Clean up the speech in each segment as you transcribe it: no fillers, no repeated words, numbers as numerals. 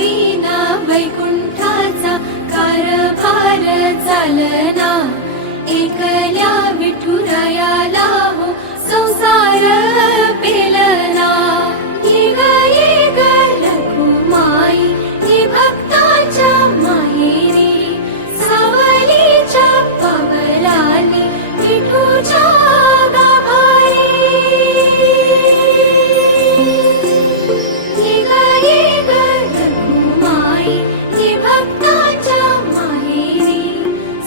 विना वैकुंठाचा कारभार चालना, एकल्या विठुरायाला हो संसार पेलना। ये ग रखुमाई हे भक्ताच्या माहेरी, सावलीच्या पावलाने विठूच्या गाभारी। ये ग रखुमाई हे भक्ताच्या माहेरी,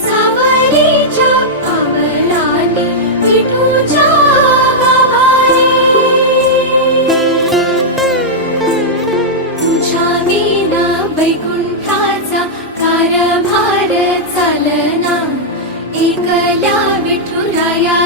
सावलीच्या पावलाने विठूच्या गाभारी। तुझ्या विना वैकुंठाचा कारभार चालना, एकल्या विठुराया